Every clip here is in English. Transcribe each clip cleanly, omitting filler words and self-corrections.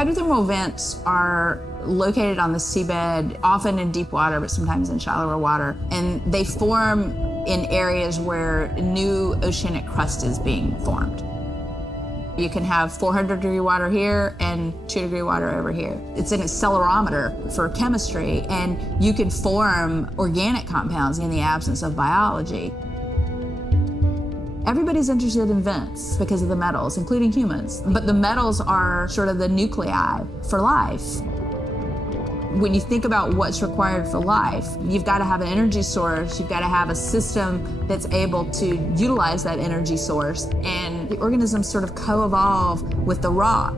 Hydrothermal vents are located on the seabed, often in deep water, but sometimes in shallower water. And they form in areas where new oceanic crust is being formed. You can have 400-degree water here and 2-degree water over here. It's an accelerometer for chemistry, and you can form organic compounds in the absence of biology. Everybody's interested in vents because of the metals, including humans. But the metals are sort of the nuclei for life. When you think about what's required for life, you've got to have an energy source, you've got to have a system that's able to utilize that energy source, and the organisms sort of co-evolve with the rock.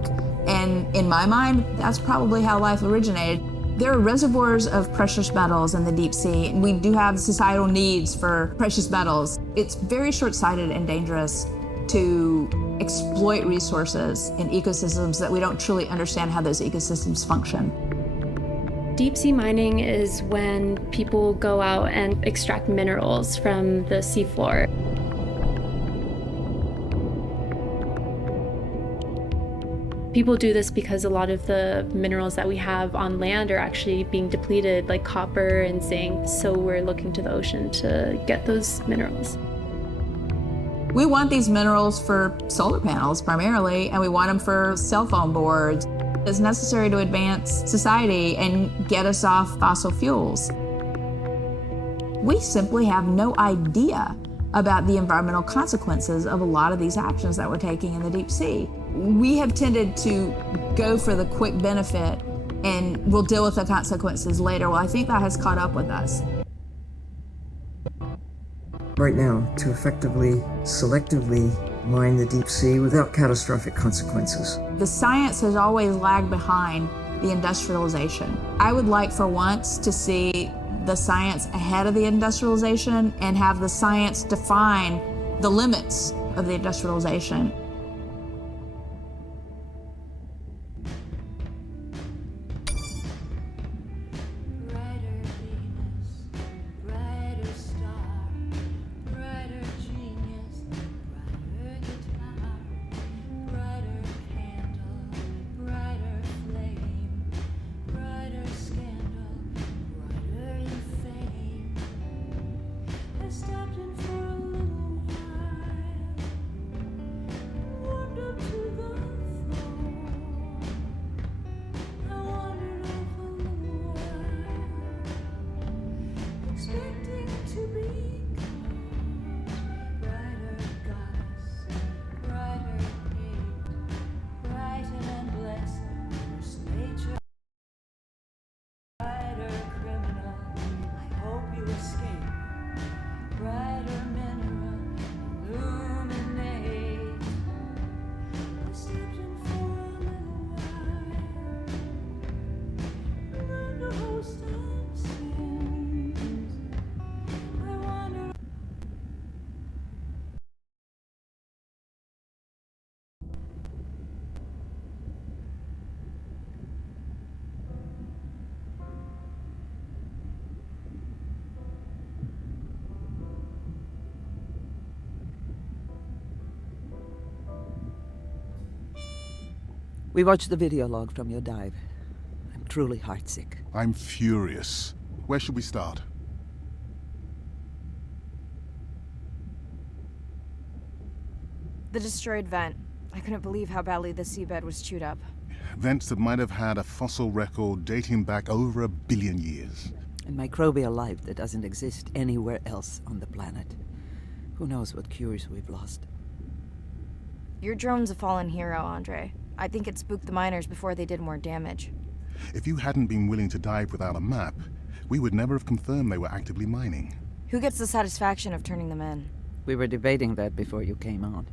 And in my mind, that's probably how life originated. There are reservoirs of precious metals in the deep sea, and we do have societal needs for precious metals. It's very short-sighted and dangerous to exploit resources in ecosystems that we don't truly understand how those ecosystems function. Deep sea mining is when people go out and extract minerals from the seafloor. People do this because a lot of the minerals that we have on land are actually being depleted, like copper and zinc, so we're looking to the ocean to get those minerals. We want these minerals for solar panels primarily, and we want them for cell phone boards. It's necessary to advance society and get us off fossil fuels. We simply have no idea about the environmental consequences of a lot of these actions that we're taking in the deep sea. We have tended to go for the quick benefit and we'll deal with the consequences later. Well, I think that has caught up with us. Right now, to effectively, selectively mine the deep sea without catastrophic consequences. The science has always lagged behind the industrialization. I would like for once to see the science ahead of the industrialization and have the science define the limits of the industrialization. We watched the video log from your dive. I'm truly heartsick. I'm furious. Where should we start? The destroyed vent. I couldn't believe how badly the seabed was chewed up. Vents that might have had a fossil record dating back over 1 billion years. And microbial life that doesn't exist anywhere else on the planet. Who knows what cures we've lost. Your drone's a fallen hero, Andre. I think it spooked the miners before they did more damage. If you hadn't been willing to dive without a map, we would never have confirmed they were actively mining. Who gets the satisfaction of turning them in? We were debating that before you came on.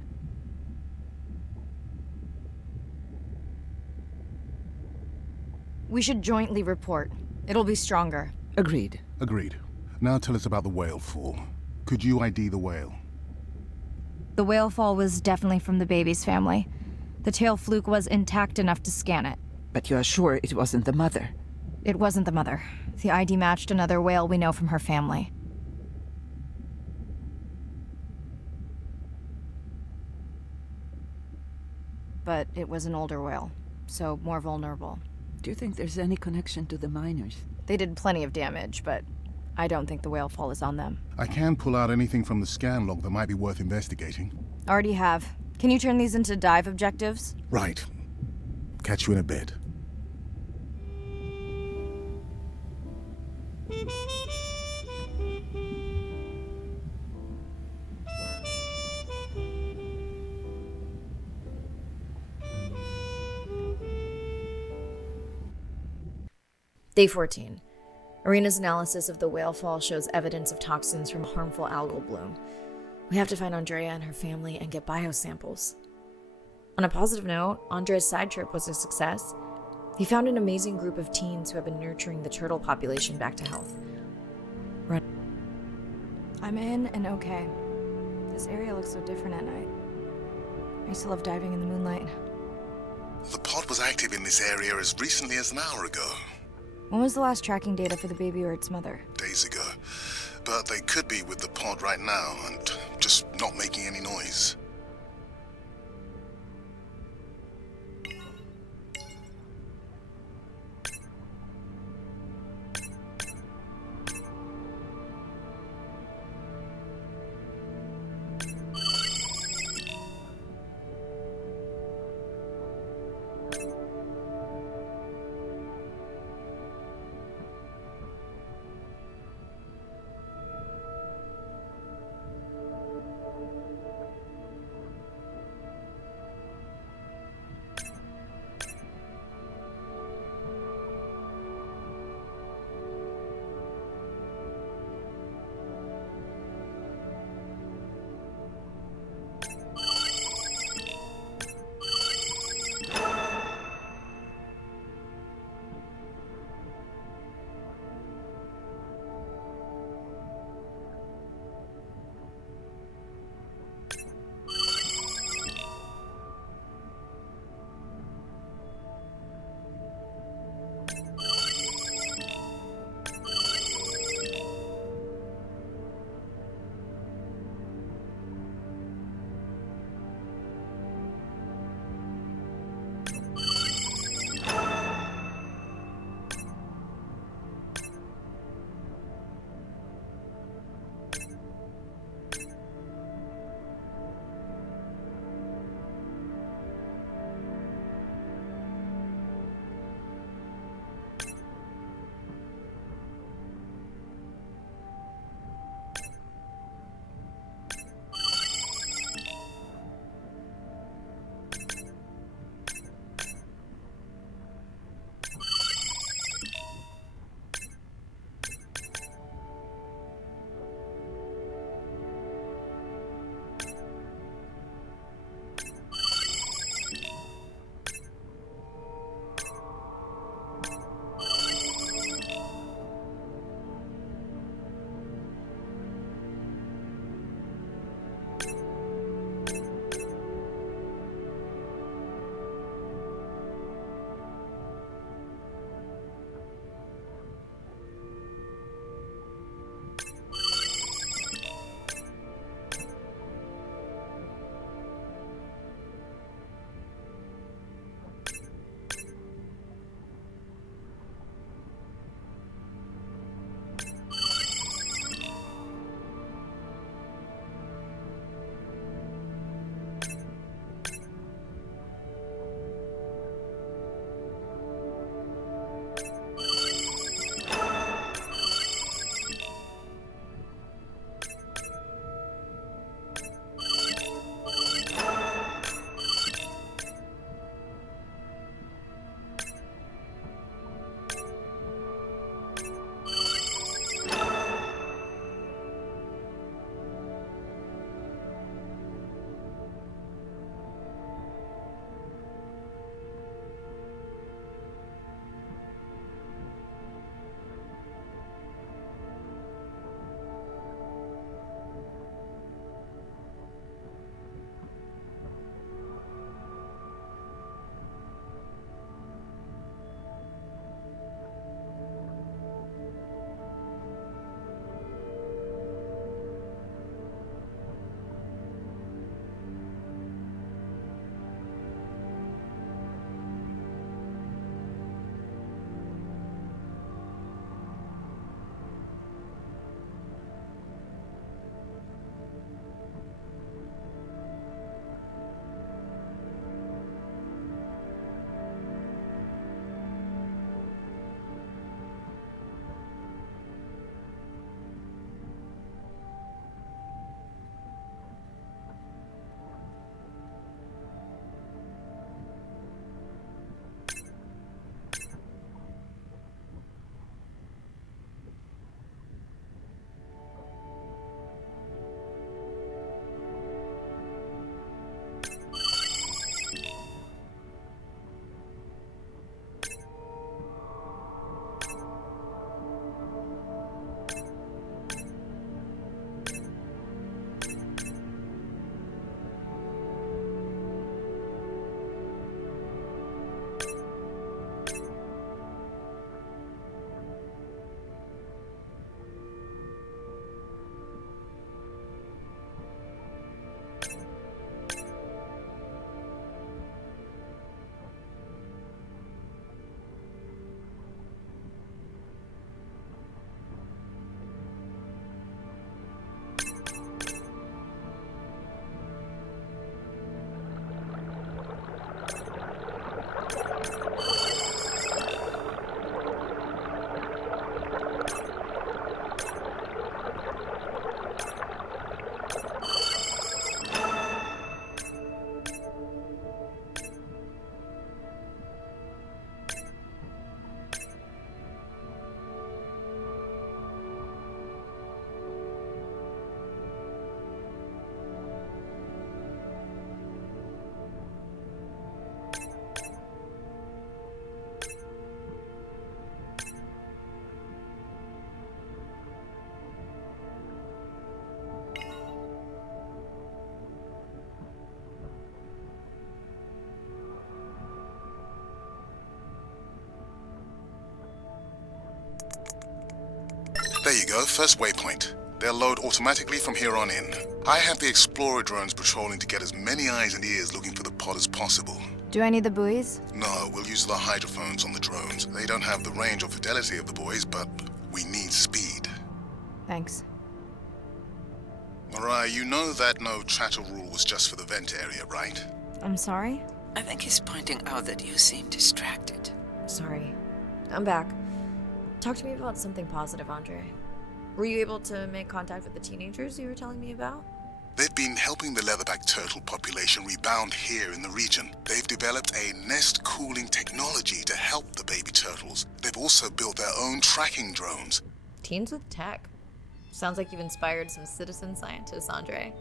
We should jointly report. It'll be stronger. Agreed. Agreed. Now tell us about the whale fall. Could you ID the whale? The whale fall was definitely from the baby's family. The tail fluke was intact enough to scan it. But you are sure it wasn't the mother? It wasn't the mother. The ID matched another whale we know from her family. But it was an older whale. so more vulnerable. Do you think there's any connection to the miners? They did plenty of damage, but I don't think the whale fall is on them. I can pull out anything from the scan log that might be worth investigating. Already have. Can you turn these into dive objectives? Right. Catch you in a bit. Day 14. Arena's analysis of the whale fall shows evidence of toxins from harmful algal bloom. We have to find Andrea and her family and get biosamples. On a positive note, Andrea's side trip was a success. He found an amazing group of teens who have been nurturing the turtle population back to health. I'm in and okay. This area looks so different at night. I used to love diving in the moonlight. The pod was active in this area as recently as an hour ago. When was the last tracking data for the baby or its mother? Days ago. But they could be with the pod right now and just not making any noise. There you go, first waypoint. They'll load automatically from here on in. I have the Explorer drones patrolling to get as many eyes and ears looking for the pod as possible. Do I need the buoys? No, we'll use the hydrophones on the drones. They don't have the range or fidelity of the boys, but we need speed. Thanks. Mariah, you know that no chatter rule was just for the vent area, right? I'm sorry? I think he's pointing out that you seem distracted. Sorry. I'm back. Talk to me about something positive, Andre. Were you able to make contact with the teenagers you were telling me about? They've been helping the leatherback turtle population rebound here in the region. They've developed a nest cooling technology to help the baby turtles. They've also built their own tracking drones. Teens with tech. Sounds like you've inspired some citizen scientists, Andre.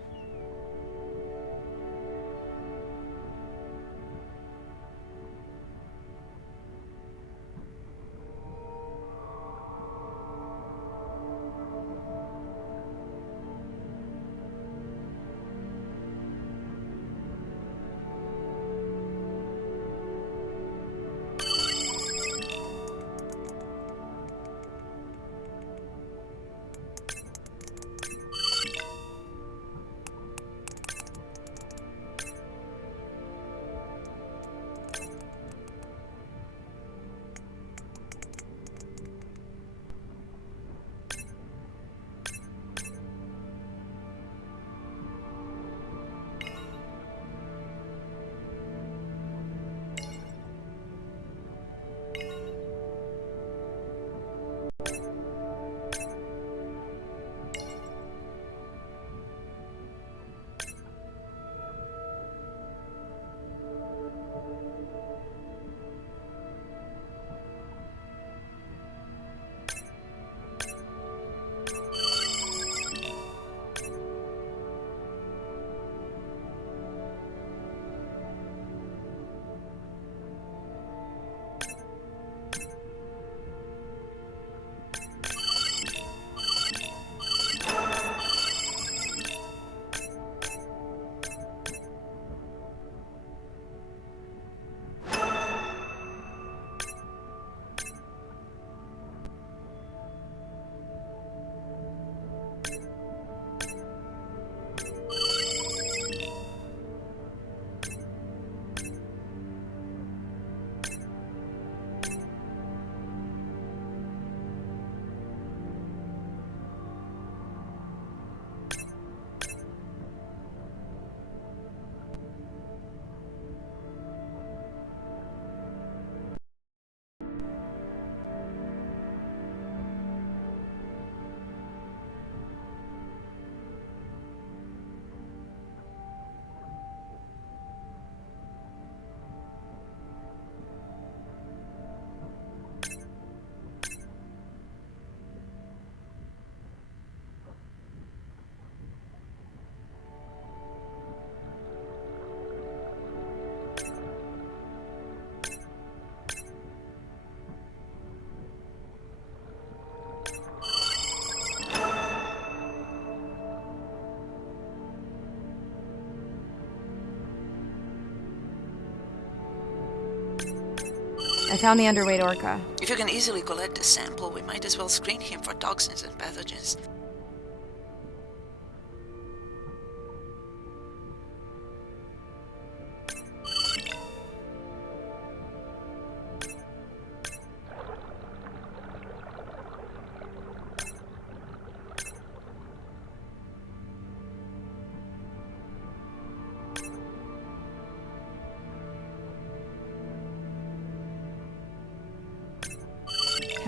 I found the underweight orca. If you can easily collect a sample, we might as well screen him for toxins and pathogens.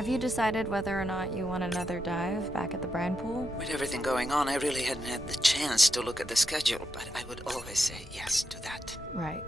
Have you decided whether or not you want another dive back at the brine pool? With everything going on, I really hadn't had the chance to look at the schedule, but I would always say yes to that. Right.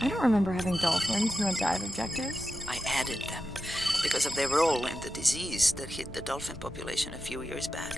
I don't remember having dolphins in the dive objectives. I added them because of their role in the disease that hit the dolphin population a few years back.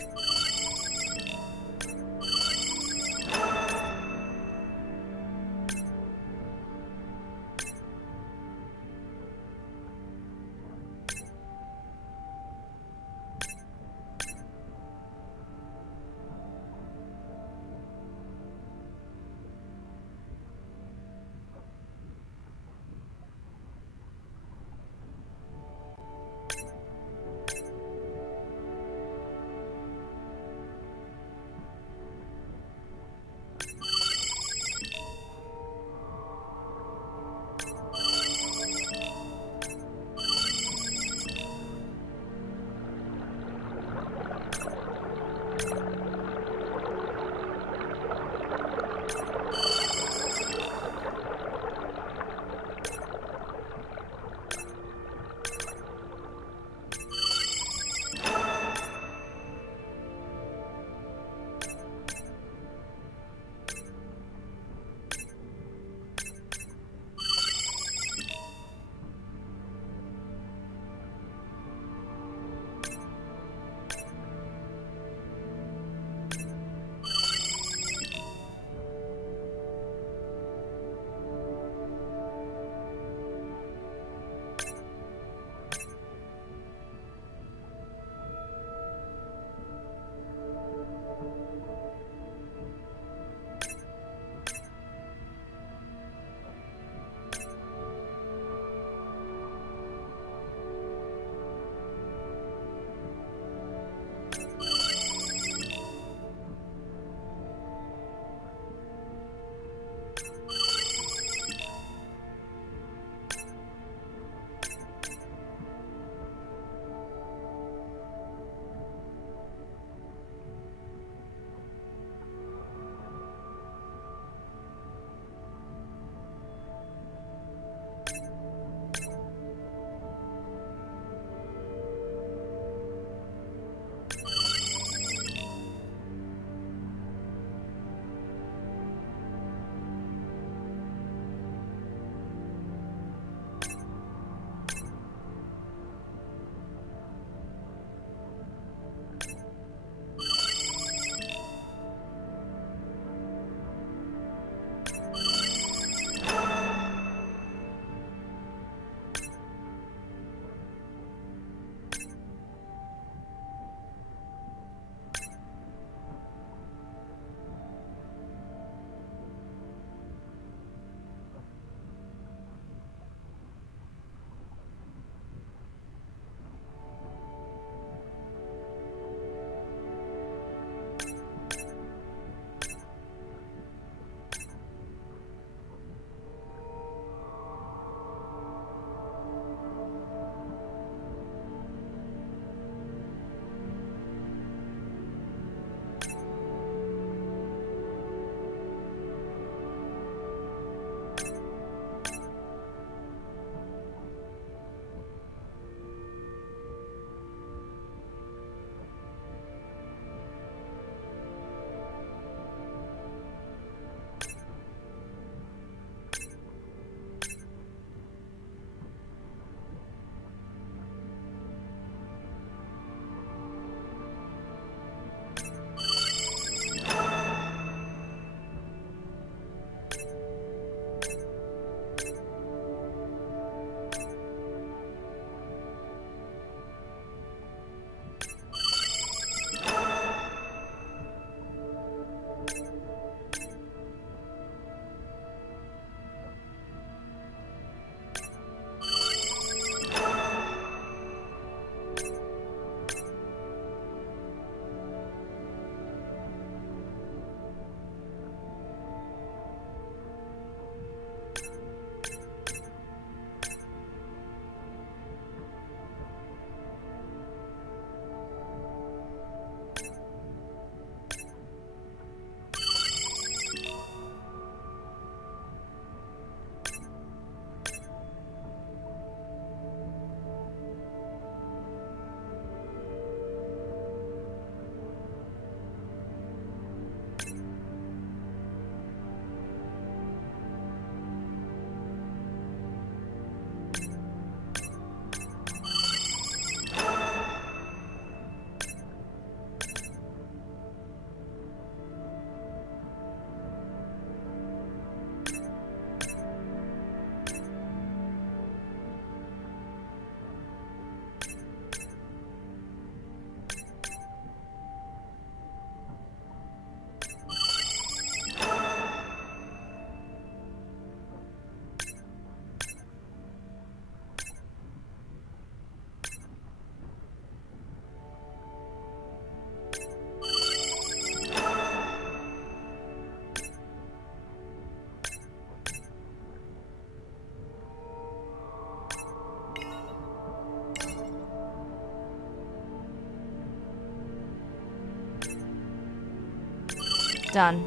Done.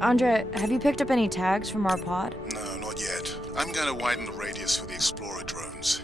Andre, have you picked up any tags from our pod? No, not yet. I'm going to widen the radius for the Explorer drones.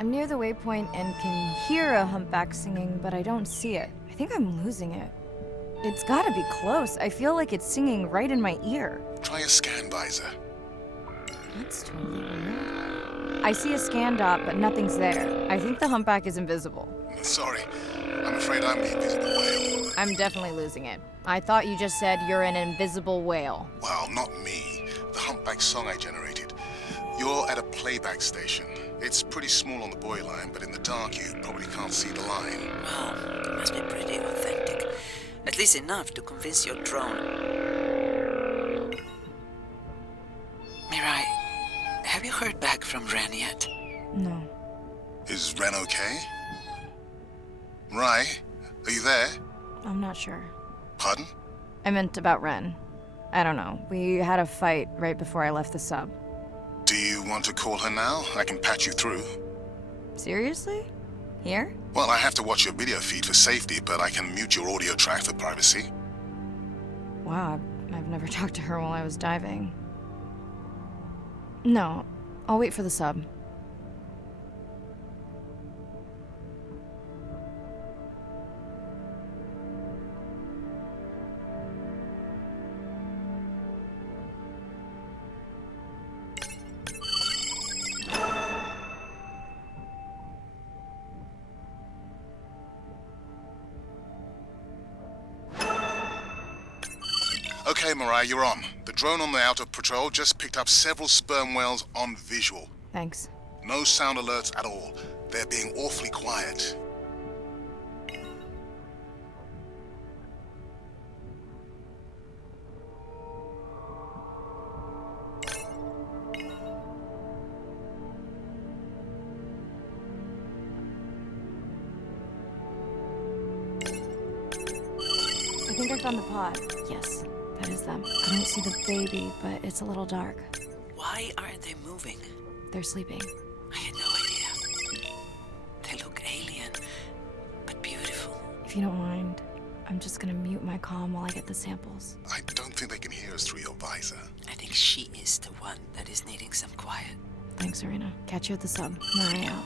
I'm near the waypoint and can hear a humpback singing, but I don't see it. I think I'm losing it. It's gotta be close. I feel like it's singing right in my ear. Try a scan visor. That's totally weird. I see a scan dot, but nothing's there. I think the humpback is invisible. Sorry, I'm afraid I'm the invisible whale. I'm definitely losing it. I thought you just said you're an invisible whale. Well, not me. The humpback song I generated. You're at a playback station. It's pretty small on the buoy line, but in the dark you probably can't see the line. Wow, it must be pretty authentic. At least enough to convince your drone. Mirai, have you heard back from Ren yet? No. Is Ren okay? Rai, are you there? I'm not sure. Pardon? I meant about Ren. I don't know. We had a fight right before I left the sub. Do you want to call her now? I can patch you through. Seriously? Here? Well, I have to watch your video feed for safety, but I can mute your audio track for privacy. Wow, I've never talked to her while I was diving. No, I'll wait for the sub. Okay, Mariah, you're on. The drone on the outer patrol just picked up several sperm whales on visual. Thanks. No sound alerts at all. They're being awfully quiet. I think I found the pod. Yes, that is them. Couldn't see the baby, but it's a little dark. Why aren't they moving? They're sleeping. I had no idea. They look alien, but beautiful. If you don't mind, I'm just gonna mute my comm while I get the samples. I don't think they can hear us through your visor. I think she is the one that is needing some quiet. Thanks, Arena. Catch you at the sub. Maria out.